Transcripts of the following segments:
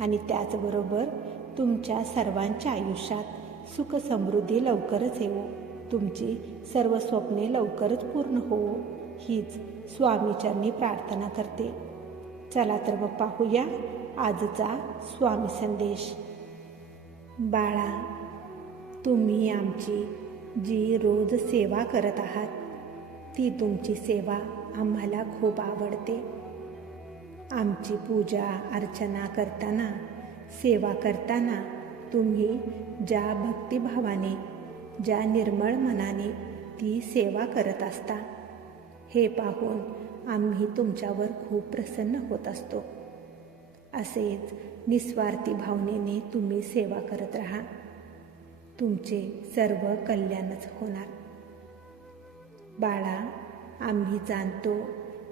आणि त्याचबरोबर तुमच्या सर्वांच्या आयुष्यात सुख समृद्धी लवकरच येवो. तुमची सर्व स्वप्ने लवकरच पूर्ण होवो. हीच स्वामीचरणी प्रार्थना करते. चला तर मग पाहूया आजचा स्वामी संदेश. बाळा तुम्ही आमची जी रोज सेवा करत आहात ती तुमची सेवा आम्हाला खूप आवडते. आमची पूजा अर्चना करताना सेवा करताना तुम्ही ज्या भक्तिभावाने ज्या निर्मळ मनाने ती सेवा करत असता हे पाहून आम्ही तुमच्यावर खूप प्रसन्न होत असतो. असेच निस्वार्थी भावनेने तुम्ही सेवा करत राहा. तुमचे सर्व कल्याणच होणार. बाळा आम्ही जाणतो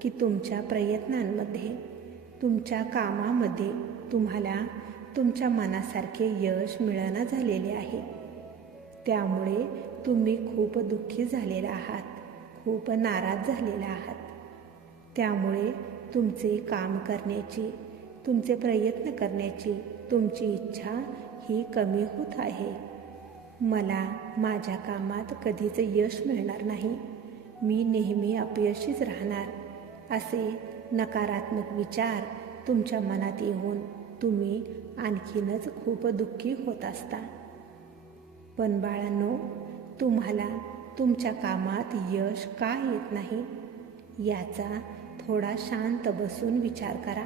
की तुमच्या प्रयत्नांमध्ये तुमच्या कामामध्ये तुम्हाला तुमच्या मनासारखे यश मिळणं झालेले आहे. त्यामुळे तुम्ही खूप दुःखी झालेला आहात. खूप नाराज झालेला आहात. त्यामुळे तुमचे काम करण्याची तुमचे प्रयत्न करण्याची तुमची इच्छा ही कमी होत आहे. मला माझ्या कामात कधीच यश मिळणार नाही. मी नेहमी अपयशीच राहणार असे नकारात्मक विचार तुमच्या मनात येऊन तुम्ही आणखीनच खूप दुःखी होत असता. पण बाळांनो तुम्हाला तुमच्या कामात यश का येत नाही याचा थोडा शांत बसून विचार करा.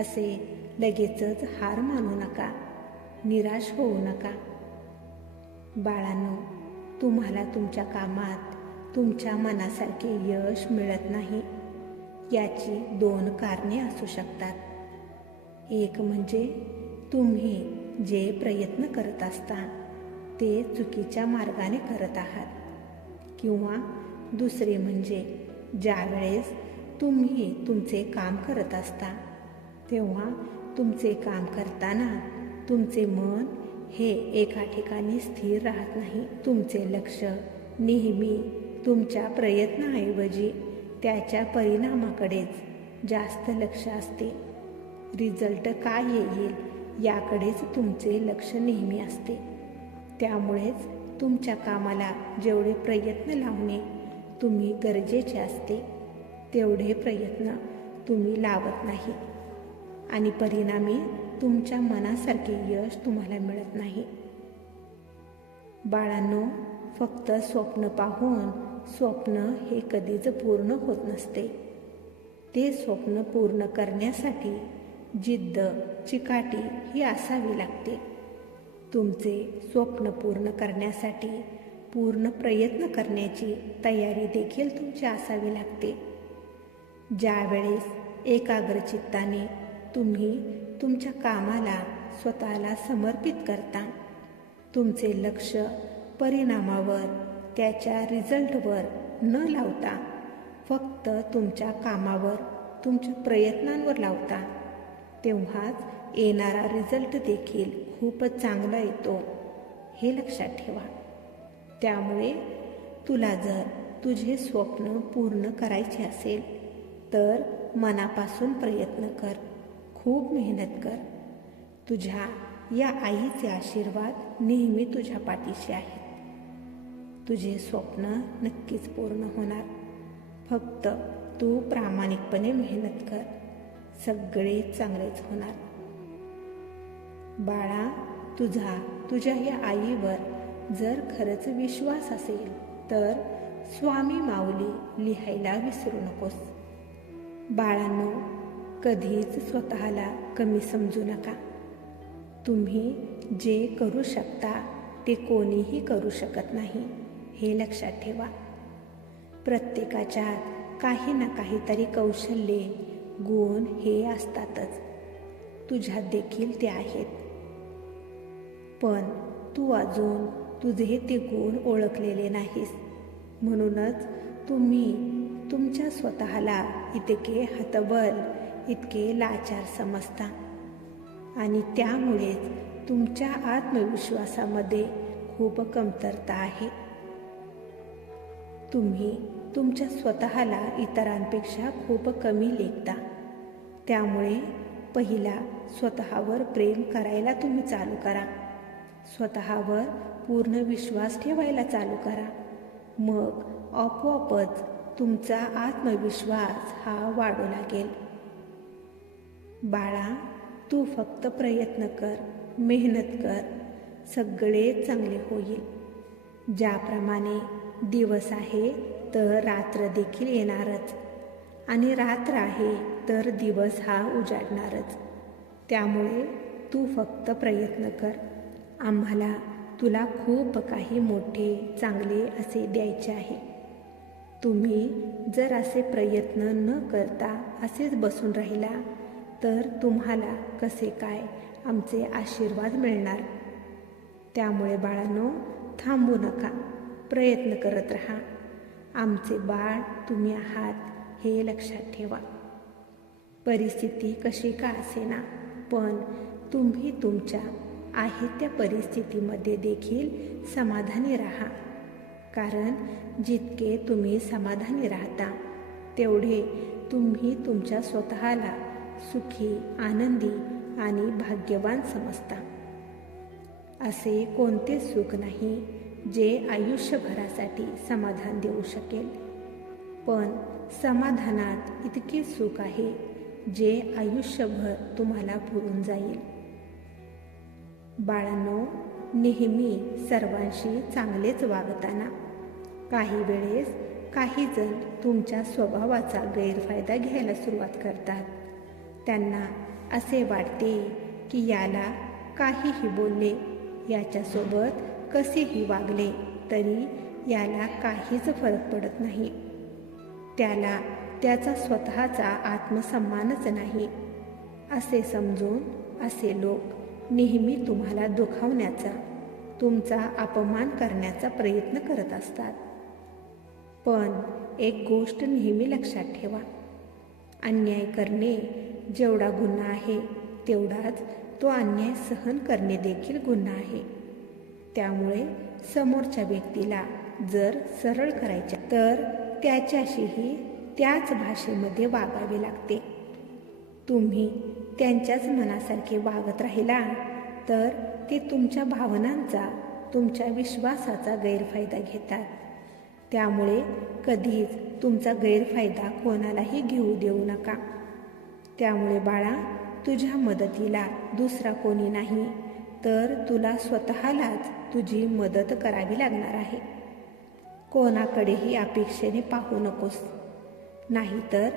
असे लगेचच हार मानू नका निराश होऊ नका. बाळांनो तुम्हाला तुमच्या कामात तुमच्या मनासारखे यश मिळत नाही. याची दोन कारणे असू शकतात. एक म्हणजे तुम्ही जे प्रयत्न करत असता ते चुकीच्या मार्गाने करत आहात. किंवा दुसरे म्हणजे ज्यावेळेस तुम्ही तुमचे काम करत असता तेव्हा तुमचे काम करताना तुमचे मन हे एका ठिकाणी स्थिर राहत नाही. तुमचे लक्ष नेहमी तुमच्या प्रयत्नाऐवजी त्याच्या परिणामाकडेच जास्त लक्ष असते. रिझल्ट काय येईल याकडेच तुमचे लक्ष नेहमी असते. त्यामुळेच तुमच्या कामाला जेवढे प्रयत्न लावणे तुम्ही गरजेचे असते तेवढे प्रयत्न तुम्ही लावत नाही. आणि परिणामी तुमच्या मनासारखे यश तुम्हाला मिळत नाही. बाळांनो फक्त स्वप्न पाहून स्वप्न हे कधीच पूर्ण होत नसते. ते स्वप्न पूर्ण करण्यासाठी जिद्द चिकाटी ही असावी लागते. तुमचे स्वप्न पूर्ण करण्यासाठी पूर्ण प्रयत्न करण्याची तयारी देखील तुमची असावी लागते. ज्यावेळेस एकाग्रचित्ताने तुम्ही तुमच्या कामाला स्वतःला समर्पित करता तुमचे लक्ष परिणामावर त्याच्या रिझल्टवर न लावता फक्त तुमच्या कामावर तुमच्या प्रयत्नांवर लावता तेव्हाच येणारा रिझल्ट देखील खूपच चांगला येतो हे लक्षात ठेवा. त्यामुळे तुला जर तुझे स्वप्न पूर्ण करायचे असेल तर मनापासून प्रयत्न कर खूप मेहनत कर. तुझ्या या आईचे आशीर्वाद नेहमी तुझ्या पाठीशी आहेत. तुझे स्वप्न नक्कीच पूर्ण होणार. फक्त तू प्रामाणिकपणे मेहनत कर. सगळे चांगलेच होणार. बाळा तुझा तुझ्या या आईवर जर खरंच विश्वास असेल तर स्वामी माऊली लिहायला विसरू नकोस. बाळांनो कधीच स्वतःला कमी समजू नका. तुम्ही जे करू शकता ते कोणीही करू शकत नाही. हे लक्षात ठेवा. प्रत्येकाच्यात काही ना काहीतरी कौशल्ये गुण हे असतातच. तुझ्यात देखील ते आहेत. पण तू अजून तुझे ते गुण ओळखलेले नाहीस. म्हणूनच तुम्ही तुमच्या स्वतःला इतके हतबल इतके लाचार समजता. आणि त्यामुळेच तुमच्या आत्मविश्वासामध्ये खूप कमतरता आहे. तुम्ही तुमच्या स्वतःला इतरांपेक्षा खूप कमी लेखता. त्यामुळे पहिला स्वतःवर प्रेम करायला तुम्ही चालू करा. स्वतःवर पूर्ण विश्वास ठेवायला चालू करा. मग आपोआपच तुमचा आत्मविश्वास हा वाढू लागेल. बाळा तू फक्त प्रयत्न कर मेहनत कर. सगळे चांगले होईल. ज्याप्रमाणे दिवस आहे तर रात्र देखील येणारच. आणि रात्र आहे तर दिवस हा उजाडणारच. त्यामुळे तू फक्त प्रयत्न कर. आम्हाला तुला खूप काही मोठे चांगले असे द्यायचे आहे. तुम्ही जर असे प्रयत्न न करता असेच बसून राहिला तर तुम्हाला कसे काय आमचे आशीर्वाद मिळणार? त्यामुळे बाळांनो थांबू नका. प्रयत्न करत राहा. आमचे बाळ तुम्ही आहात हे लक्षात ठेवा. परिस्थिती कशी का असेना पण तुम्ही तुमच्या आहे त्या परिस्थितीमध्ये देखील समाधानी राहा. कारण जितके तुम्ही समाधानी राहता तेवढे तुम्ही तुमच्या स्वतःला सुखी आनंदी आणि भाग्यवान समजता. असे कोणते सुख नाही. जे आयुष्यभरासाठी समाधान देऊ शकेल. पण समाधानात इतके सुख आहे जे आयुष्यभर तुम्हाला पुरून जाईल. बाळांनो नेहमी सर्वांशी चांगलेच वागताना. काही वेळेस काही जण तुमच्या स्वभावाचा गैरफायदा घ्यायला सुरुवात करतात. त्यांना असे वाटते की याला काहीही बोलले याच्यासोबत कसेही वागले तरी याला काहीच फरक पडत नाही. त्याला त्याचा स्वतःचा आत्मसन्मानच नाही. असे समजून असे लोक नेहमी तुम्हाला दुखावण्याचा तुमचा अपमान करण्याचा प्रयत्न करत असतात. पण एक गोष्ट नेहमी लक्षात ठेवा. अन्याय करणे जेवढा गुन्हा आहे तेवढाच तो अन्याय सहन करणे देखील गुन्हा आहे. त्यामुळे समोरच्या व्यक्तीला जर सरळ करायचे तर त्याच्याशीही त्याच भाषेमध्ये वागावे लागते. तुम्ही त्यांच्याच मनासारखे वागत राहिला तर ते तुमच्या भावनांचा तुमच्या विश्वासाचा गैरफायदा घेतात. त्यामुळे कधीच तुमचा गैरफायदा कोणालाही घेऊ देऊ नका. त्यामुळे बाळा तुझ्या मदतीला दुसरा कोणी नाही. तर तुला स्वतःलाच तुझी मदत करावी लागणार आहे. कोणाकडेही अपेक्षेने पाहू नकोस. नाहीतर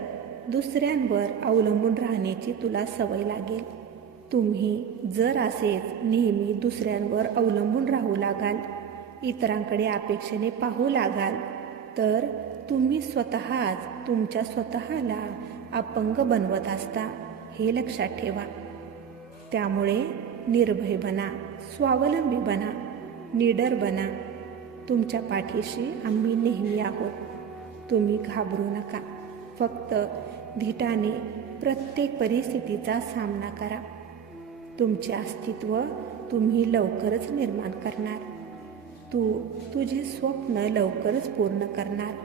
दुसऱ्यांवर अवलंबून राहण्याची तुला सवय लागेल. तुम्ही जर असेच नेहमी दुसऱ्यांवर अवलंबून राहू लागाल इतरांकडे अपेक्षेने पाहू लागाल तर तुम्ही स्वतःच तुमच्या स्वतःला अपंग बनवत असता हे लक्षात ठेवा. त्यामुळे निर्भय बना स्वावलंबी बना निडर बना. तुमच्या पाठीशी आम्ही नेहमी आहोत. तुम्ही घाबरू नका. फक्त धीटाने प्रत्येक परिस्थितीचा सामना करा. तुमचे अस्तित्व तुम्ही लवकरच निर्माण करणार. तू तुझे स्वप्न लवकरच पूर्ण करणार.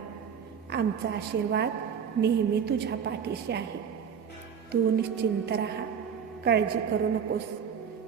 आमचा आशीर्वाद नेहमी तुझ्या पाठीशी आहे. तू निश्चिंत राहा. काळजी करू नकोस.